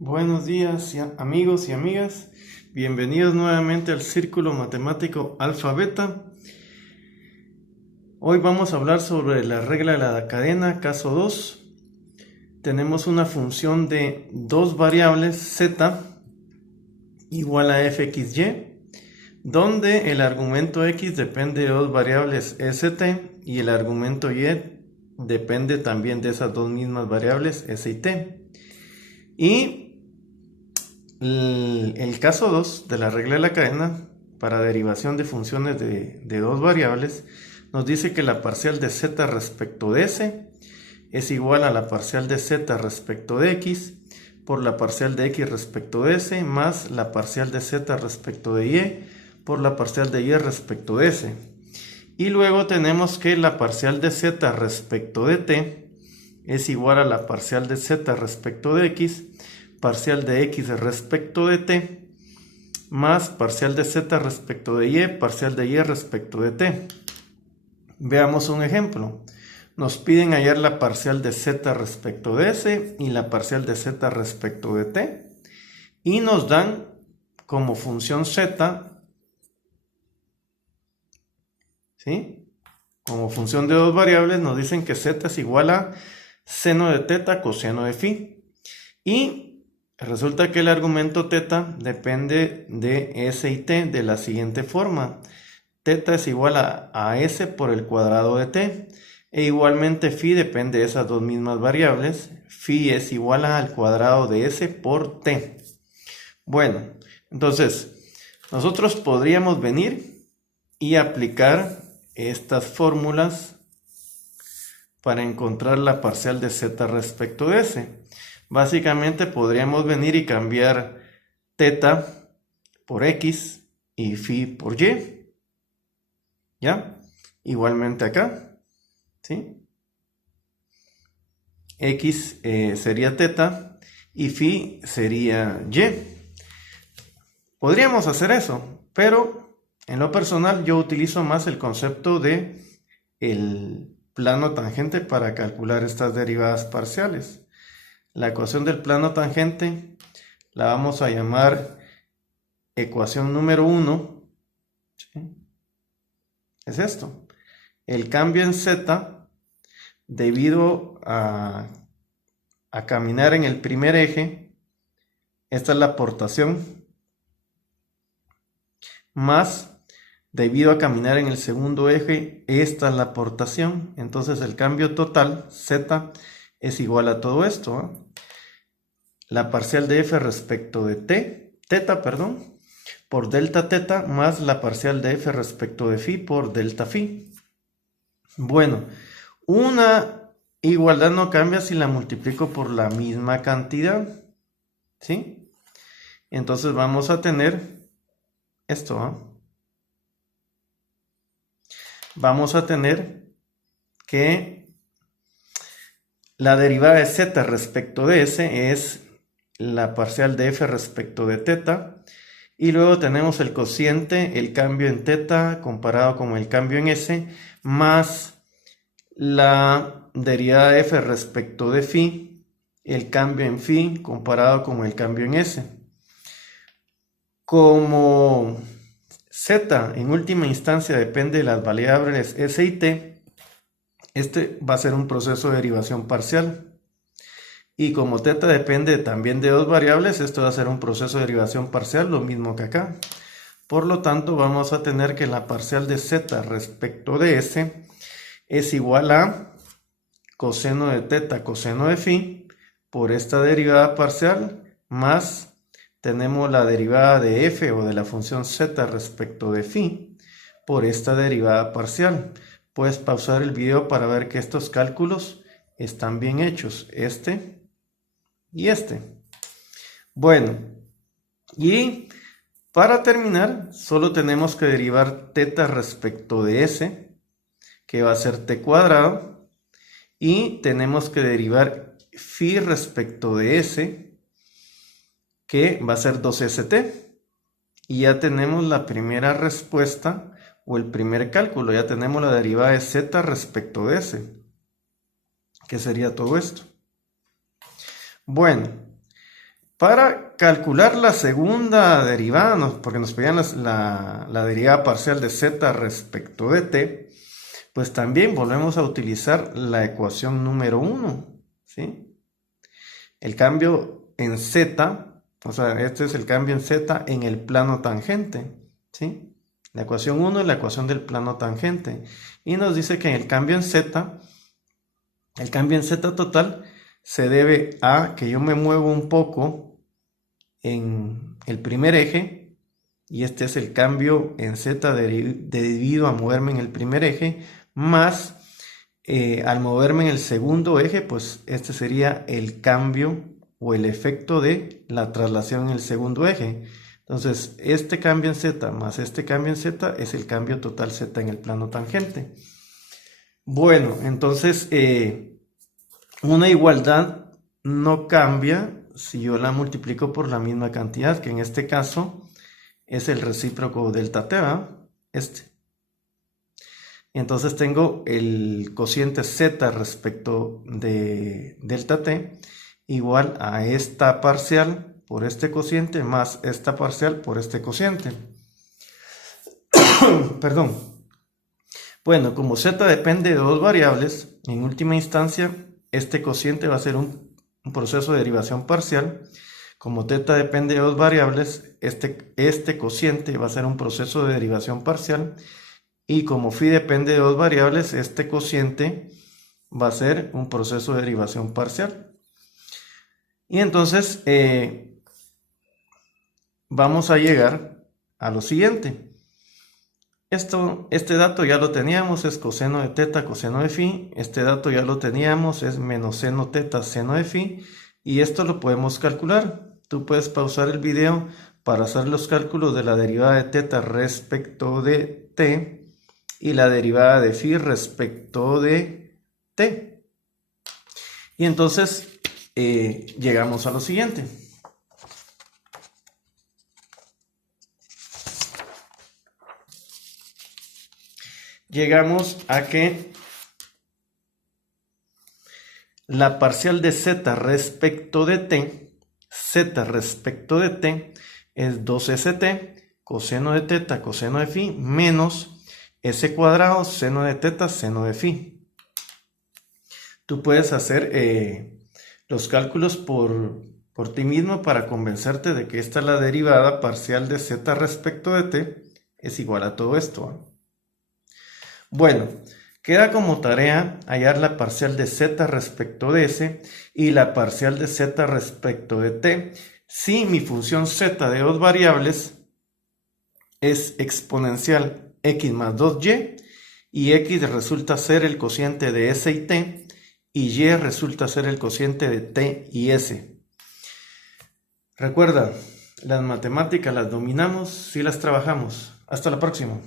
Buenos días, amigos y amigas. Bienvenidos nuevamente al Círculo Matemático Alfa Beta. Hoy vamos a hablar sobre la regla de la cadena, caso 2. Tenemos una función de dos variables z igual a fxy, donde el argumento x depende de dos variables st y el argumento y depende también de esas dos mismas variables s y t. Y el caso 2 de la regla de la cadena para derivación de funciones de dos variables nos dice que la parcial de z respecto de s es igual a la parcial de z respecto de x por la parcial de x respecto de s más la parcial de z respecto de y por la parcial de y respecto de s. Y luego tenemos que la parcial de z respecto de t es igual a la parcial de z respecto de x, parcial de x respecto de t, más parcial de z respecto de y, parcial de y respecto de t. Veamos un ejemplo. Nos piden hallar la parcial de z respecto de s y la parcial de z respecto de t. Y nos dan como función z, ¿sí? Como función de dos variables nos dicen que z es igual a seno de teta coseno de phi. Y resulta que el argumento teta depende de s y t de la siguiente forma. Teta es igual a s por el cuadrado de t. E igualmente phi depende de esas dos mismas variables. Phi es igual al cuadrado de s por t. Bueno, entonces nosotros podríamos venir y aplicar estas fórmulas para encontrar la parcial de z respecto de s. Básicamente podríamos venir y cambiar teta por x y phi por y. ¿Ya? Igualmente acá, ¿sí? X sería teta y phi sería y. Podríamos hacer eso, pero en lo personal yo utilizo más el concepto de el plano tangente para calcular estas derivadas parciales. La ecuación del plano tangente la vamos a llamar ecuación número 1. ¿Sí? Es esto. El cambio en z debido a caminar en el primer eje, esta es la aportación, más debido a caminar en el segundo eje, esta es la aportación. Entonces el cambio total, z, es igual a todo esto, ¿eh? La parcial de f respecto de teta, por delta teta más la parcial de f respecto de phi por delta phi. Bueno, una igualdad no cambia si la multiplico por la misma cantidad, ¿sí? Entonces vamos a tener esto, ¿eh? Vamos a tener que la derivada de z respecto de s es la parcial de f respecto de teta. Y luego tenemos el cociente, el cambio en teta comparado con el cambio en s, más la derivada de f respecto de phi, el cambio en phi comparado con el cambio en s. Como z en última instancia depende de las variables s y t, este va a ser un proceso de derivación parcial. Y como teta depende también de dos variables, esto va a ser un proceso de derivación parcial, lo mismo que acá. Por lo tanto, vamos a tener que la parcial de z respecto de s es igual a coseno de teta coseno de phi por esta derivada parcial, más tenemos la derivada de f o de la función z respecto de phi por esta derivada parcial. Puedes pausar el video para ver que estos cálculos están bien hechos, este y este. Bueno, y para terminar, solo tenemos que derivar teta respecto de s, que va a ser t cuadrado, y tenemos que derivar phi respecto de s, que va a ser 2st. Y ya tenemos la primera respuesta o el primer cálculo, ya tenemos la derivada de z respecto de s, que sería todo esto. Bueno, Para calcular la segunda derivada, porque nos pedían la derivada parcial de z respecto de t, pues también volvemos a utilizar la ecuación número 1, ¿sí? El cambio en z, o sea, este es el cambio en z en el plano tangente, ¿sí? La ecuación 1 es la ecuación del plano tangente. Y nos dice que en el cambio en z total se debe a que yo me muevo un poco en el primer eje, y este es el cambio en z debido a moverme en el primer eje, más al moverme en el segundo eje, pues este sería el cambio o el efecto de la traslación en el segundo eje. Entonces, este cambio en z más este cambio en z es el cambio total z en el plano tangente. Bueno, entonces una igualdad no cambia si yo la multiplico por la misma cantidad, que en este caso es el recíproco delta t, ¿verdad? Entonces tengo el cociente z respecto de delta t igual a esta parcial por este cociente más esta parcial por este cociente. Perdón. Bueno, como z depende de dos variables, en última instancia este cociente va a ser un proceso de derivación parcial. Como θ depende de dos variables, este cociente va a ser un proceso de derivación parcial. Y como phi depende de dos variables, este cociente va a ser un proceso de derivación parcial. Y entonces vamos a llegar a lo siguiente. Este dato ya lo teníamos, es coseno de θ, coseno de phi. Este dato ya lo teníamos, es menos seno θ, seno de phi. Y esto lo podemos calcular. Tú puedes pausar el video para hacer los cálculos de la derivada de θ respecto de t y la derivada de phi respecto de t. Y entonces llegamos a lo siguiente. Llegamos a que la parcial de z respecto de t, es 2st coseno de θ, coseno de phi, menos s cuadrado, seno de θ, seno de phi. Tú puedes hacer los cálculos por ti mismo para convencerte de que esta es la derivada parcial de z respecto de t, es igual a todo esto, ¿eh? Bueno, queda como tarea hallar la parcial de z respecto de s y la parcial de z respecto de t si mi función z de dos variables es exponencial x más 2y y x resulta ser el cociente de s y t y y resulta ser el cociente de t y s. Recuerda, las matemáticas las dominamos si las trabajamos. Hasta la próxima.